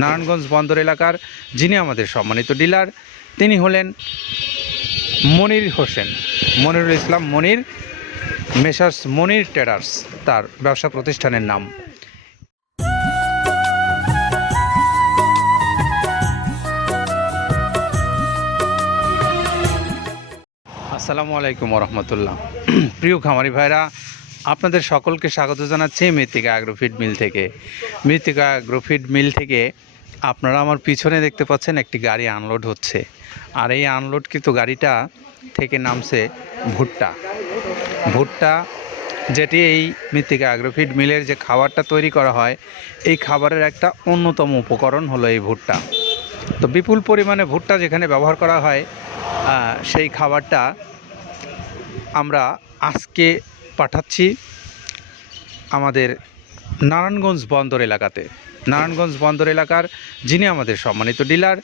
নারায়ণগঞ্জ বন্দর এলাকার যিনি আমাদের সম্মানিত ডিলার তিনি হলেন মনির হোসেন, মনিরুল ইসলাম মনির, মেসার্স মনির ট্রেডার্স তার ব্যবসা প্রতিষ্ঠানের নাম। আসসালামু আলাইকুম রহমতুল্লাহ। প্রিয় খামারি ভাইরা, আপনাদের সকলকে স্বাগত জানাচ্ছি মৃত্তিকা অ্যাগ্রোফিড মিল থেকে। মৃত্তিকা অ্যাগ্রোফিড মিল থেকে আপনারা আমার পিছনে দেখতে পাচ্ছেন একটি গাড়ি আনলোড হচ্ছে, আর এই আনলোডকৃত গাড়িটা থেকে নামছে ভুট্টা, যেটি এই মৃত্তিকা অ্যাগ্রোফিড মিলের যে খাবারটা তৈরি করা হয় এই খাবারের একটা অন্যতম উপকরণ হলো এই ভুট্টা। তো বিপুল পরিমাণে ভুট্টা যেখানে ব্যবহার করা হয় সেই খাবারটা আমরা আজকে পাঠাচ্ছি আমাদের নারায়ণগঞ্জ বন্দর এলাকাতে। নারায়ণগঞ্জ বন্দর এলাকার যিনি আমাদের সম্মানিত ডিলার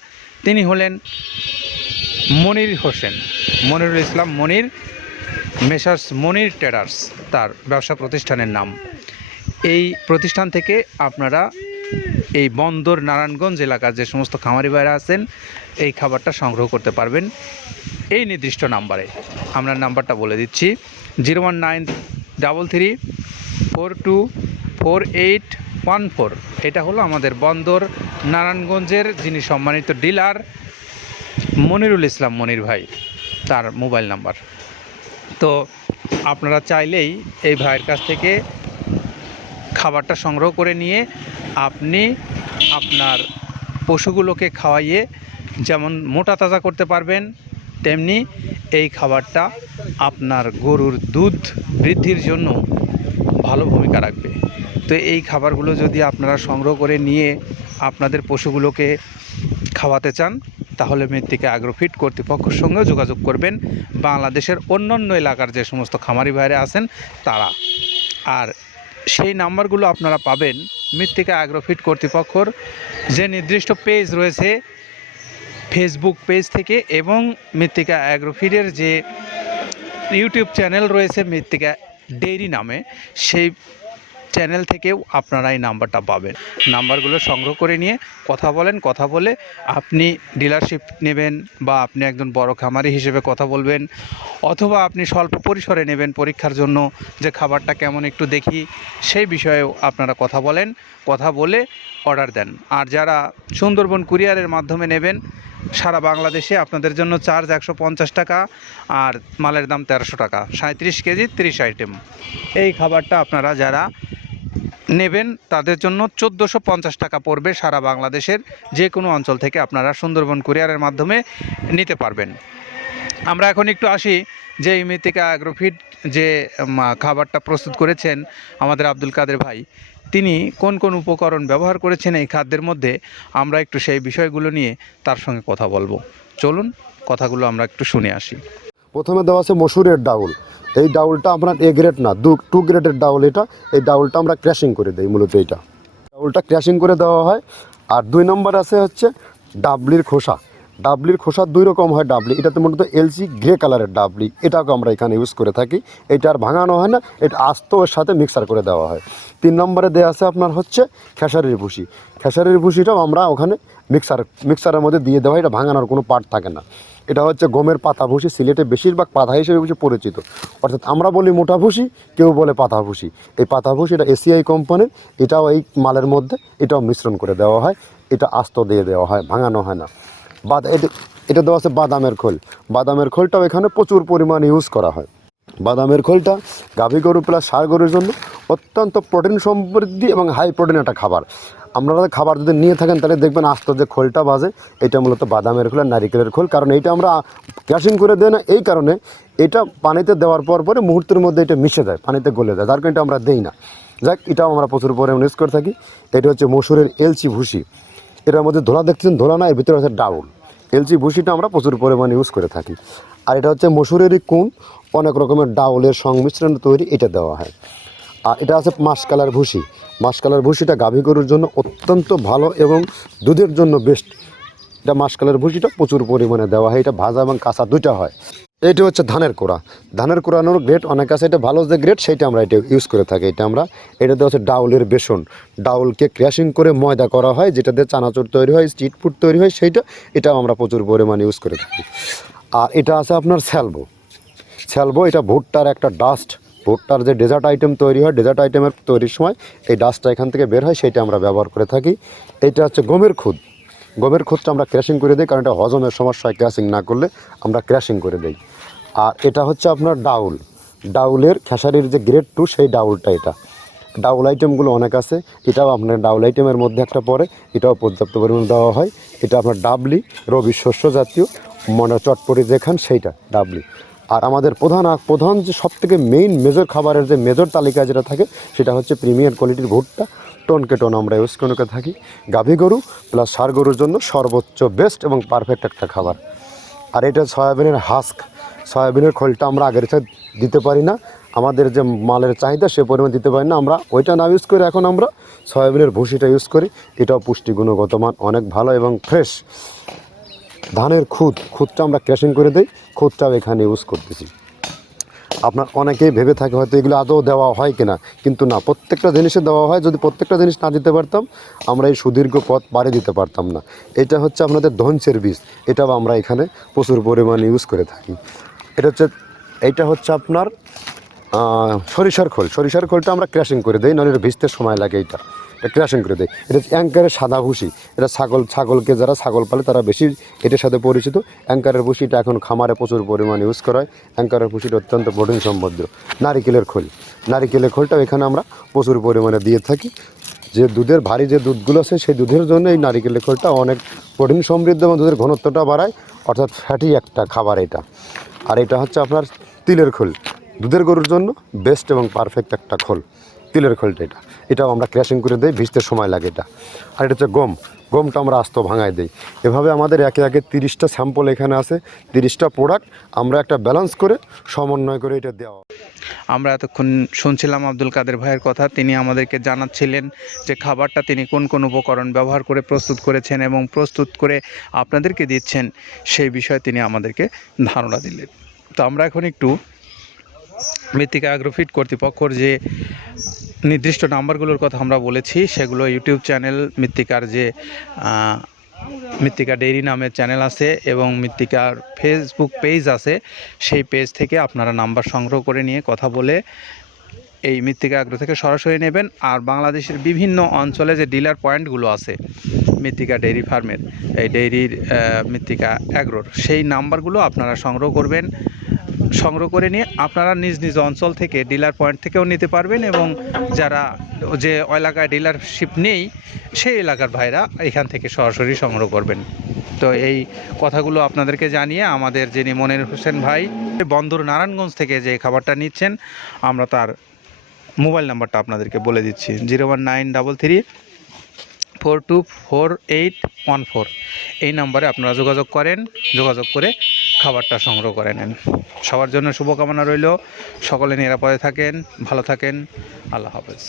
তিনি হলেন মনির হোসেন, মনিরুল ইসলাম মনির, মেসার্স মনির ট্রেডার্স তার ব্যবসা প্রতিষ্ঠানের নাম। এই প্রতিষ্ঠান থেকে আপনারা এই বন্দর নারায়ণগঞ্জ এলাকার যে সমস্ত খামারি ভাইরা আছেন এই খাবারটা সংগ্রহ করতে পারবেন এই নির্দিষ্ট নাম্বারে। আমরা নাম্বারটা বলে দিচ্ছি 01933424814। এটা হলো আমাদের বন্দর নারায়ণগঞ্জের যিনি সম্মানিত ডিলার মনিরুল ইসলাম মনির ভাই, তার মোবাইল নাম্বার। তো আপনারা চাইলেই এই ভাইয়ের কাছ থেকে খাবারটা সংগ্রহ করে নিয়ে আপনি আপনার পশুগুলোকে খাওয়াইয়ে যেমন মোটা তাজা করতে পারবেন, তেমনি এই খাবারটা আপনার গরুর দুধ বৃদ্ধির জন্য ভালো ভূমিকা রাখবে। তো এই খাবারগুলো যদি আপনারা সংগ্রহ করে নিয়ে আপনাদের পশুগুলোকে খাওয়াতে চান তাহলে মৃত্তিকা অ্যাগ্রোফিড কর্তৃপক্ষের সঙ্গে যোগাযোগ করবেন বাংলাদেশের অন্যান্য এলাকার যে সমস্ত খামারি ভাইরা আছেন তারা। আর সেই নাম্বারগুলো আপনারা পাবেন মৃত্তিকা অ্যাগ্রোফিড কর্তৃপক্ষর যে নির্দিষ্ট পেজ রয়েছে ফেসবুক পেজ থেকে, এবং মৃত্তিকা অ্যাগ্রোফিডের যে ইউটিউব চ্যানেল রয়েছে মৃত্তিকা ডেইরি নামে, সেই চ্যানেল থেকেও আপনারা এই নাম্বারটা পাবেন। নাম্বারগুলো সংগ্রহ করে নিয়ে কথা বলেন, কথা বলে আপনি ডিলারশিপ নেবেন বা আপনি একজন বড় খামারি হিসেবে কথা বলবেন, অথবা আপনি স্বল্প পরিসরে নেবেন পরীক্ষার জন্য যে খাবারটা কেমন একটু দেখি, সেই বিষয়েও আপনারা কথা বলেন, কথা বলে অর্ডার দেন। আর যারা সুন্দরবন কুরিয়ারের মাধ্যমে নেবেন সারা বাংলাদেশে আপনাদের জন্য চার্জ 150 টাকা, আর মালের দাম 1300 টাকা, 37 কেজি 30 আইটেম। এই খাবারটা আপনারা যারা নেবেন তাদের জন্য 1450 টাকা পড়বে। সারা বাংলাদেশের যে কোনো অঞ্চল থেকে আপনারা সুন্দরবন কুরিয়ারের মাধ্যমে নিতে পারবেন। আমরা এখন একটু আসি যে এই মৃত্তিকা অ্যাগ্রোফিড যে খাবারটা প্রস্তুত করেছেন আমাদের আব্দুল কাদের ভাই, তিনি কোন কোন উপকরণ ব্যবহার করেছেন এই খাদ্যের মধ্যে, আমরা একটু সেই বিষয়গুলো নিয়ে তার সঙ্গে কথা বলবো। চলুন কথাগুলো আমরা একটু শুনে আসি। প্রথমে দেওয়া আছে মসুরের ডাউল। এই ডাউলটা আপনার এ গ্রেড না, 2 গ্রেডের ডাউল এটা। এই ডাউলটা আমরা ক্র্যাশিং করে দিই, মূলত এইটা ডাউলটা ক্র্যাশিং করে দেওয়া হয়। আর 2 নম্বর আছে হচ্ছে ডাবলির খোসা। ডাবলির খোসা 2 রকম হয় ডাবলি, এটাতে মূলত এলসি গ্রে কালারের ডাবলি, এটাকে আমরা এখানে ইউজ করে থাকি। এটা আর ভাঙানো হয় না, এটা আস্ত ওর সাথে মিক্সার করে দেওয়া হয়। 3 নম্বরে দেওয়া আছে আপনার হচ্ছে খেসারির ভুসি। খেসারির ভুসিটাও আমরা ওখানে মিক্সারের মধ্যে দিয়ে দেওয়া হয়, এটা ভাঙানোর কোনো পার্ট থাকে না। এটা হচ্ছে গমের পাতা ভুসি, সিলেটে বেশিরভাগ পাতা হিসেবে পরিচিত, অর্থাৎ আমরা বলি মোটা ভুসি, কেউ বলে পাতা ভুসি। এই পাতা ভুসি এটা এসিআই কোম্পানির, এটাও এই মালের মধ্যে এটাও মিশ্রণ করে দেওয়া হয়, এটা আস্ত দিয়ে দেওয়া হয়, ভাঙানো হয় না। এটা দেওয়া আছে বাদামের খোল। বাদামের খোলটাও এখানে প্রচুর পরিমাণে ইউজ করা হয়। বাদামের খোলটা গাভী গরু প্লাস ষাঁড় গরুর জন্য অত্যন্ত প্রোটিন সমৃদ্ধি এবং হাই প্রোটিন একটা খাবার। আপনারা খাবার যদি নিয়ে থাকেন তাহলে দেখবেন আস্ত যে খোলটা বাজে, এটা মূলত বাদামের খোল আর নারিকেলের খোল। কারণ এইটা আমরা ক্র্যাশিং করে দেয় না, এই কারণে এটা পানিতে দেওয়ার পরে মুহূর্তের মধ্যে এটা মিশে যায়, পানিতে গলে যায়, যার কারণে এটা আমরা দেই না। যাক, এটাও আমরা প্রচুর পরিমাণে ইউজ করে থাকি। এটা হচ্ছে মসুরের এলচি ভুসি। এটার মধ্যে ধোলা দেখছেন, ধোলা না, এর ভিতরে হচ্ছে ডাউল। এলচি ভুসিটা আমরা প্রচুর পরিমাণে ইউজ করে থাকি। আর এটা হচ্ছে মসুরেরই কুন, অনেক রকমের ডাউলের সংমিশ্রণ তৈরি, এটা দেওয়া হয়। আর এটা আছে মাসকালার ভুসি। মাসকালার ভুসিটা গাভী গরুর জন্য অত্যন্ত ভালো এবং দুধের জন্য বেস্ট। এটা মাসকালার ভুসিটা প্রচুর পরিমাণে দেওয়া হয়, এটা ভাজা এবং কাঁচা দুইটা হয়। এইটা হচ্ছে ধানের কোড়া। ধানের কোড়ানোর গ্রেড অনেক আছে, এটা ভালো যে গ্রেড সেইটা আমরা এটা ইউজ করে থাকি। এটাতে হচ্ছে ডাউলের বেসন, ডাউলকে ক্র্যাশিং করে ময়দা করা হয়, যেটা দিয়ে চানাচুর তৈরি হয়, স্ট্রিট ফুড তৈরি হয়, এটাও আমরা প্রচুর পরিমাণে ইউজ করে থাকি। আর এটা আছে আপনার স্যালবো, এটা ভুট্টার একটা ডাস্ট, ভুট্টার যে ডেজার্ট আইটেম তৈরি হয়, ডেজার্ট আইটেমের তৈরির সময় এই ডাস্টটা এখান থেকে বের হয়, সেইটা আমরা ব্যবহার করে থাকি। এটা হচ্ছে গমের খুদটা আমরা ক্র্যাশিং করে দিই, কারণ এটা হজমের সমস্যা হয়, ক্র্যাশিং না করলে আমরা ক্র্যাশিং করে দিই। আর এটা হচ্ছে আপনার ডাউলের খেসারির যে গ্রেড 2 সেই ডাউলটা। এটা ডাউল আইটেমগুলো অনেক আছে, এটাও আপনার ডাউল আইটেমের মধ্যে একটা পড়ে, এটাও পর্যাপ্ত পরিমাণে দেওয়া হয়। এটা আপনার ডাবলি, রবি শস্য জাতীয়, মনে চটপটি যেখান সেইটা ডাবলি। আর আমাদের প্রধান যে সবথেকে মেইন মেজর খাবারের যে মেজর তালিকায় যেটা থাকে, সেটা হচ্ছে প্রিমিয়ার কোয়ালিটির ভুট্টা, টনকে টন আমরা ইউজ করে থাকি। গাভী গরু প্লাস ষাঁড় গরুর জন্য সর্বোচ্চ বেস্ট এবং পারফেক্ট একটা খাবার। আর এটা সয়াবিনের সয়াবিনের খোলটা আমরা আগের সাথে দিতে পারি না, আমাদের যে মালের চাহিদা সে পরিমাণ দিতে পারি না, আমরা ওইটা না ইউজ করে এখন আমরা সয়াবিনের ভুসিটা ইউজ করি। এটাও পুষ্টি গুণগত মান অনেক ভালো এবং ফ্রেশ। ধানের খুদটা আমরা ক্র্যাশিং করে দিই, খুদটাও এখানে ইউজ করতেছি। আপনার অনেকেই ভেবে থাকে হয়তো এগুলো আদৌ দেওয়া হয় কিনা, কিন্তু না, প্রত্যেকটা জিনিসে দেওয়া হয়। যদি প্রত্যেকটা জিনিস না দিতে পারতাম, আমরা এই সুদীর্ঘ পথ পাড়ি দিতে পারতাম না। এটা হচ্ছে আপনাদের ধনসের বীজ, এটাও আমরা এখানে প্রচুর পরিমাণে ইউজ করে থাকি। এইটা হচ্ছে আপনার সরিষার খোলটা আমরা ক্র্যাশিং করে দিই, নাহলে এটা ভিজতে সময় লাগে। এটা ক্র্যাশিং করে দেয়। এটা অ্যাঙ্কারের সাদা ভুসি, এটা ছাগলকে যারা ছাগল পালে তারা বেশি এটার সাথে পরিচিত। অ্যাঙ্কারের ভুসিটা এখন খামারে প্রচুর পরিমাণে ইউজ করা হয়। অ্যাঙ্কারের ভুসিটা অত্যন্ত প্রোটিন সমৃদ্ধ। নারিকেলের খোলটাও এখানে আমরা প্রচুর পরিমাণে দিয়ে থাকি। যে দুধের ভারী যে দুধগুলো আছে সেই দুধের জন্য এই নারিকেলের খোলটা অনেক প্রোটিন সমৃদ্ধ এবং দুধের ঘনত্বটা বাড়ায়, অর্থাৎ ফ্যাটি একটা খাবার এটা। আর এটা হচ্ছে আপনার তিলের খোল, দুধের গরুর জন্য বেস্ট এবং পারফেক্ট একটা খোল, তিলের খোলটা। এটাও আমরা ক্র্যাশিং করে দিই, ভিজতে সময় লাগে এটা। আর এটা হচ্ছে গমটা আমরা আস্ত ভাঙায় দিই। এভাবে আমাদের একে 30টা স্যাম্পল এখানে আছে, 30টা প্রোডাক্ট আমরা একটা ব্যালেন্স করে সমন্বয় করে এটা দেওয়া। আমরা এতক্ষণ শুনছিলাম আব্দুল কাদের ভাইয়ের কথা। তিনি আমাদেরকে জানাচ্ছিলেন যে খাবারটা তিনি কোন কোন উপকরণ ব্যবহার করে প্রস্তুত করেছেন এবং প্রস্তুত করে আপনাদেরকে দিচ্ছেন, সেই বিষয়ে তিনি আমাদেরকে ধারণা দিলেন। তো আমরা এখন একটু মৃত্তিকা অ্যাগ্রোফিট কর্তৃপক্ষর যে নির্দিষ্ট নাম্বারগুলোর কথা আমরা বলেছি, সেগুলো ইউটিউব চ্যানেল মৃত্তিকার যে মৃত্তিকা ডেইরি নামের চ্যানেল আছে এবং মৃত্তিকার ফেসবুক পেজ আছে, সেই পেজ থেকে আপনারা নাম্বার সংগ্রহ করে নিয়ে কথা বলে এই মৃত্তিকা অ্যাগ্রো থেকে সরাসরি নেবেন। আর বাংলাদেশের বিভিন্ন অঞ্চলে যে ডিলার পয়েন্টগুলো আছে মৃত্তিকা ডেইরি ফার্মের, এই ডেইরির মৃত্তিকা অ্যাগ্রোর, সেই নাম্বারগুলো আপনারা সংগ্রহ করবেন। সংগ্রহ করে নিয়ে আপনারা নিজ নিজ অঞ্চল থেকে ডিলার পয়েন্ট থেকেও নিতে পারবেন, এবং যারা যে এলাকায় ডিলারশিপ নেই সেই এলাকার ভাইরা এখান থেকে সরাসরি সংগ্রহ করবেন। তো এই কথাগুলো আপনাদেরকে জানিয়ে আমাদের যিনি মনির হোসেন ভাই বন্দর নারায়ণগঞ্জ থেকে যে খাবারটা নিচ্ছেন, আমরা তার মোবাইল নাম্বারটা আপনাদেরকে বলে দিচ্ছি, 01933424814। এই নাম্বারে আপনারা যোগাযোগ করে খাবারটা সংগ্রহ করে নেন। সবার জন্য শুভকামনা রইল, সকলে নিরাপদে থাকেন, ভালো থাকেন, আল্লাহ হাফেজ।